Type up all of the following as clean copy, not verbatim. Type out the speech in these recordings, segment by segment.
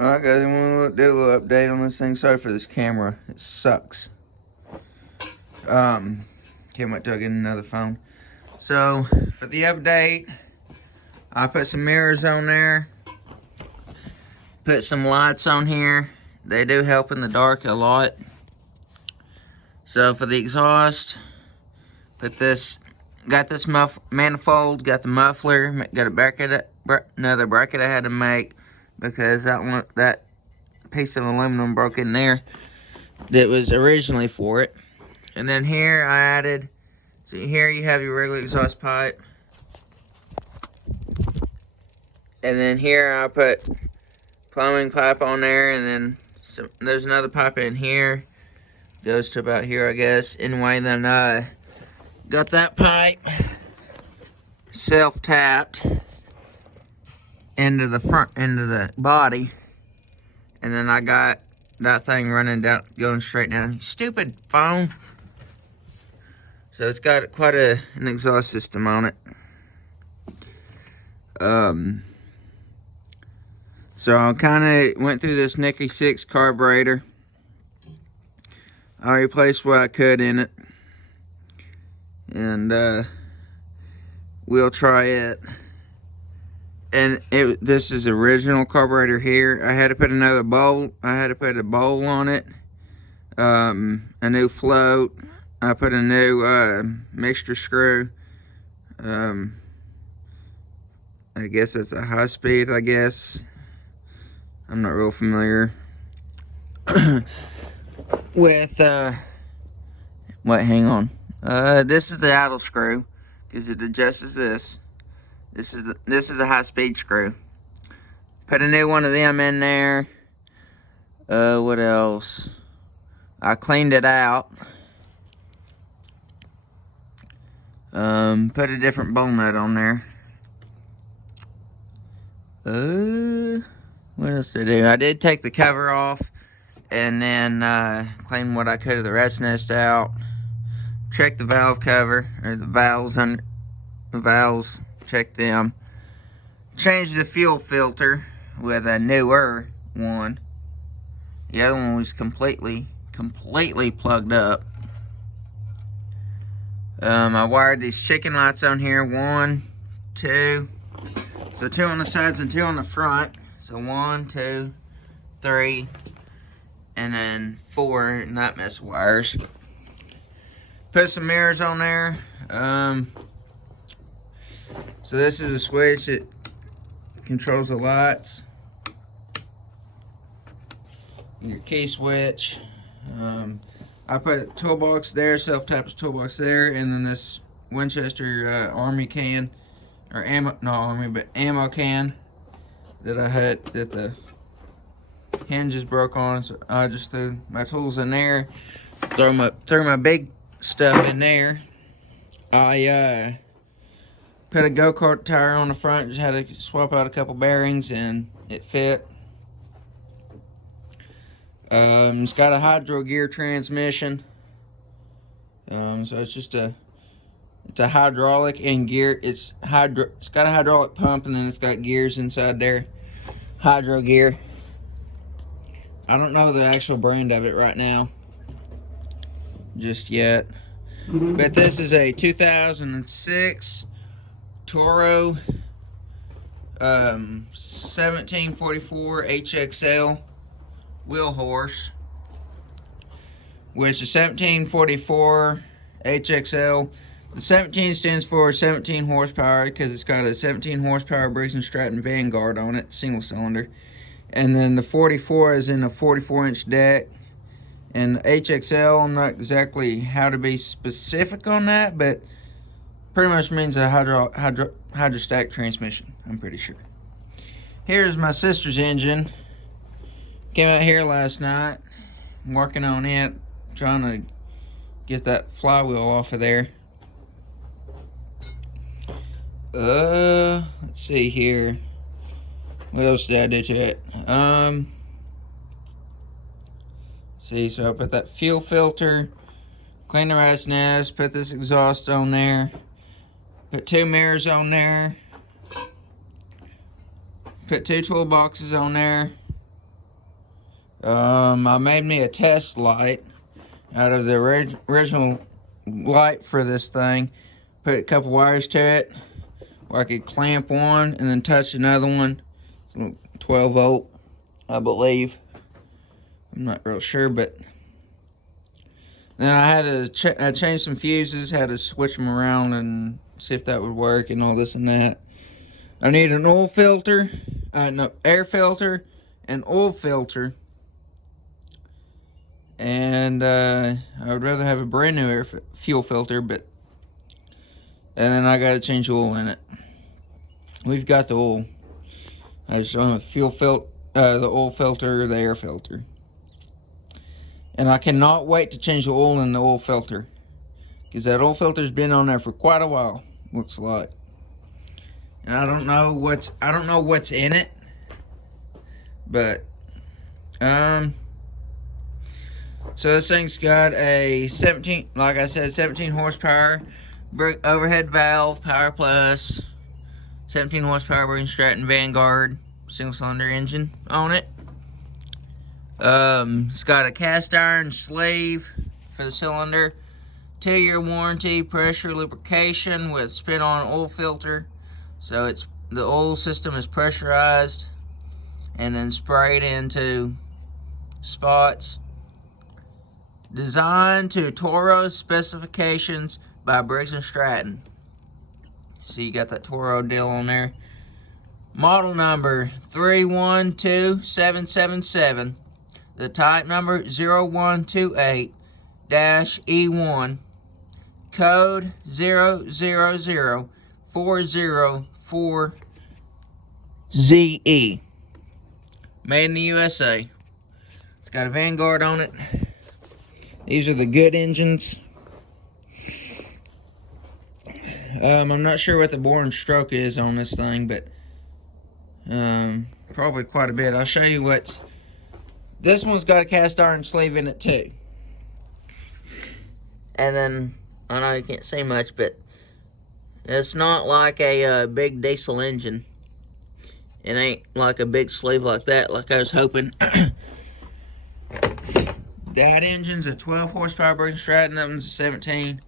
Alright guys, I'm gonna do a little update on this thing. Sorry for this camera. It sucks. Can't wait till I get another phone. So, for the update, I put some mirrors on there. Put some lights on here. They do help in the dark a lot. So, for the exhaust, put this, got this manifold, got the muffler, got a bracket, another bracket I had to make because that piece of aluminum broke in there that was originally for it. And then here I added, see here you have your regular exhaust pipe. And then here I put plumbing pipe on there, and then there's another pipe in here. Goes to about here, I guess. Anyway, then I got that pipe self-tapped into the body. And then I got that thing running down, going straight down. Stupid phone. So it's got quite an exhaust system on it. So I kind of went through this Nicky 6 carburetor. I replaced what I could in it. And we'll try it. And this is original carburetor here. I had to put another bowl. I had to put a bowl on it. A new float. I put a new mixture screw. I guess it's a high speed, I guess. I'm not real familiar with what, hang on. This is the idle screw, because it adjusts this. This is a high-speed screw. Put a new one of them in there. What else? I cleaned it out. Put a different bowl nut on there. What else did I do? I did take the cover off, and then clean what I could of the rat's nest out. Check the valve cover, or the valves under the valves. Check them. Changed the fuel filter with a newer one. The other one was completely plugged up. I wired these chicken lights on here. 1, 2. So 2 on the sides and 2 on the front. So 1, 2, 3, and then 4 in that mess of wires. Put some mirrors on there. So this is a switch that controls the lights. Your key switch. I put a toolbox there, self-tapped toolbox there, and then this Winchester Army can, or ammo, not Army, but ammo can that I had, that the hinges broke on. So I just threw my tools in there, threw my big stuff in there. I put a go-kart tire on the front, just had to swap out a couple bearings and it fit. It's got a hydro gear transmission. So it's just it's a hydraulic and gear. It's got a hydraulic pump, and then it's got gears inside there. Hydro gear. I don't know the actual brand of it right now, just yet. But this is a 2006 Toro 1744 HXL wheel horse, which is 1744 HXL. The 17 stands for 17 horsepower because it's got a 17 horsepower Briggs & Stratton Vanguard on it, single cylinder. And then the 44 is in a 44-inch deck. And HXL, I'm not exactly how to be specific on that, but pretty much means a hydrostatic transmission, I'm pretty sure. Here's my sister's engine. Came out here last night. I'm working on it, trying to get that flywheel off of there. Let's see here. What else did I do to it? See, so I put that fuel filter, clean the rat's nest, put this exhaust on there, put 2 mirrors on there, put 2 toolboxes on there, I made me a test light out of the original light for this thing. Put a couple wires to it where I could clamp one and then touch another one. It's a 12 volt, I believe. I'm not real sure, but then I had to change some fuses, had to switch them around and see if that would work and all this and that. I need an oil filter, no, air filter, and oil filter. And I would rather have a brand new fuel filter, but and then I got to change oil in it. We've got the oil. I just don't have the oil filter or the air filter. And I cannot wait to change the oil in the oil filter, because that oil filter's been on there for quite a while, looks like. And I don't know what's in it, but so this thing's got a 17 horsepower overhead valve, Power Plus, 17 horsepower Briggs & Stratton Vanguard single cylinder engine on it. It's got a cast iron sleeve for the cylinder, 2-year warranty, pressure lubrication with spin-on oil filter. So the oil system is pressurized and then sprayed into spots. Designed to Toro specifications by Briggs & Stratton. So you got that Toro deal on there. Model number 312777. The type number 0128-E1. Code 000404ZE. Made in the USA. It's got a Vanguard on it. These are the good engines. I'm not sure what the bore and stroke is on this thing, but probably quite a bit. I'll show you what's... This one's got a cast iron sleeve in it too. And then, I know you can't see much, but it's not like a big diesel engine. It ain't like a big sleeve like that, like I was hoping. That engine's a 12 horsepower Briggs & Stratton, that one's a 17.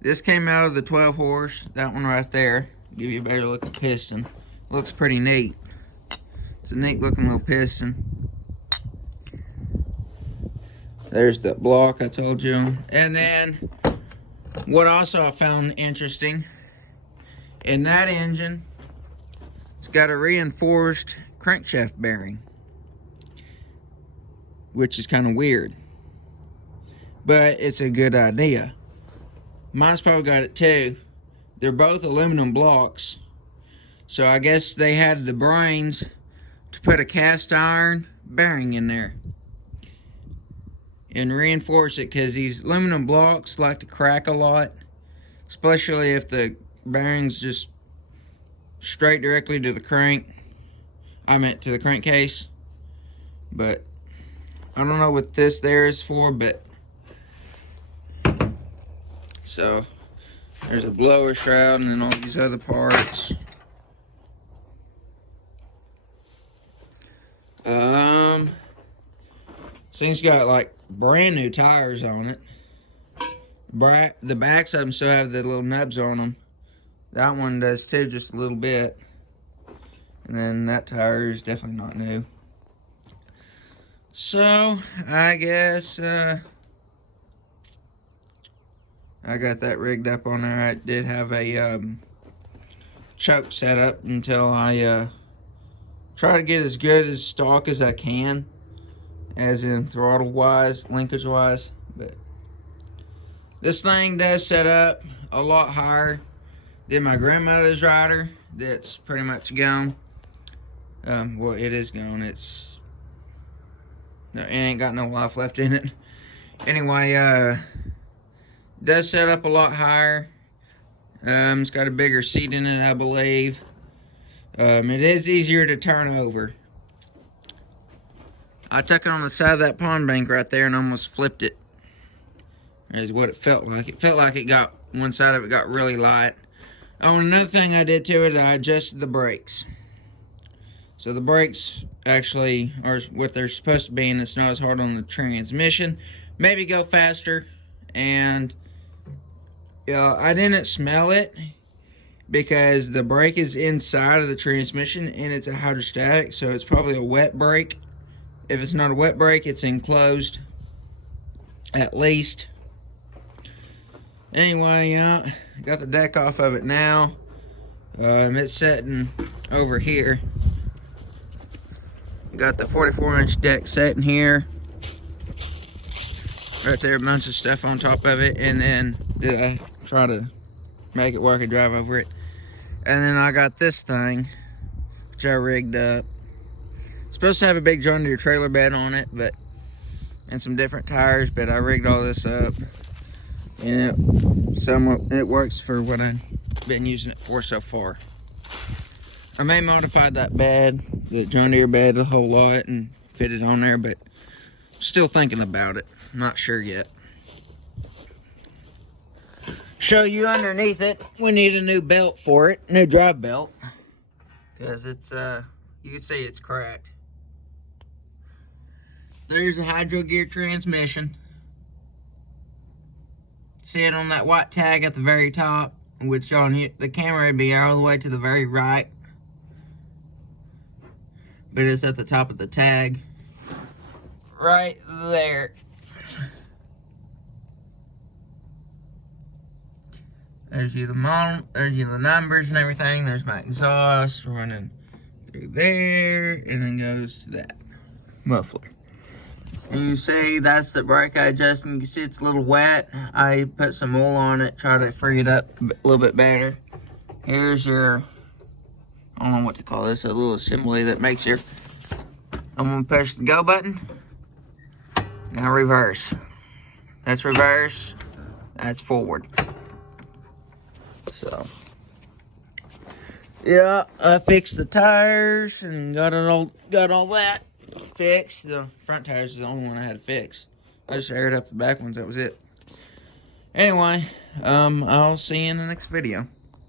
This came out of the 12 horse, that one right there. Give you a better look at the piston. Looks pretty neat. It's a neat looking little piston. There's the block I told you. And then, what also I found interesting, in that engine, it's got a reinforced crankshaft bearing, which is kind of weird. But it's a good idea. Mine's probably got it too. They're both aluminum blocks. So I guess they had the brains to put a cast iron bearing in there and reinforce it, because these aluminum blocks like to crack a lot, especially if the bearing's just straight directly to the crank. I meant to the crankcase. But I don't know what this there is for, but so there's a blower shroud and then all these other parts. This thing's got like brand new tires on it. The backs of them still have the little nubs on them. That one does too, just a little bit. And then that tire is definitely not new. So I guess I got that rigged up on there. I did have a choke set up until I try to get as good as stock as I can, as in throttle wise, linkage wise. But this thing does set up a lot higher than my grandmother's rider that's pretty much gone. Well, it is gone. It ain't got no life left in it. Anyway, does set up a lot higher. It's got a bigger seat in it, I believe. It is easier to turn over. I took it on the side of that pond bank right there and almost flipped it. Is what it felt like. It felt like one side of it got really light. Oh, and another thing I did to it, I adjusted the brakes. So the brakes actually are what they're supposed to be, and it's not as hard on the transmission. Maybe go faster. And I didn't smell it because the brake is inside of the transmission and it's a hydrostatic, so it's probably a wet brake. If it's not a wet brake, it's enclosed at least. Anyway, got the deck off of it now. It's sitting over here. Got the 44-inch deck sitting here. Right there, a bunch of stuff on top of it, and then I try to make it work and drive over it. And then I got this thing, which I rigged up. It's supposed to have a big John Deere trailer bed on it, and some different tires, but I rigged all this up, and it works for what I've been using it for so far. I may modify that bed, the John Deere bed, a whole lot and fit it on there, but still thinking about it. I'm not sure yet. Show you underneath it, we need a new belt for it, new drive belt, because it's you can see it's cracked. There's a hydro gear transmission. See it on that white tag at the very top, which on the camera would be all the way to the very right, but it's at the top of the tag right there. There's you the model, there's you the numbers and everything. There's my exhaust running through there, and then goes to that muffler. And you see that's the brake I adjusted. You can see it's a little wet. I put some oil on it, try to free it up a little bit better. Here's your, I don't know what to call this, a little assembly that makes your, I'm gonna push the go button. Now reverse. That's reverse, that's forward. So, yeah, I fixed the tires and got all that fixed. The front tires is the only one I had to fix. I just aired up the back ones, that was it. Anyway, I'll see you in the next video.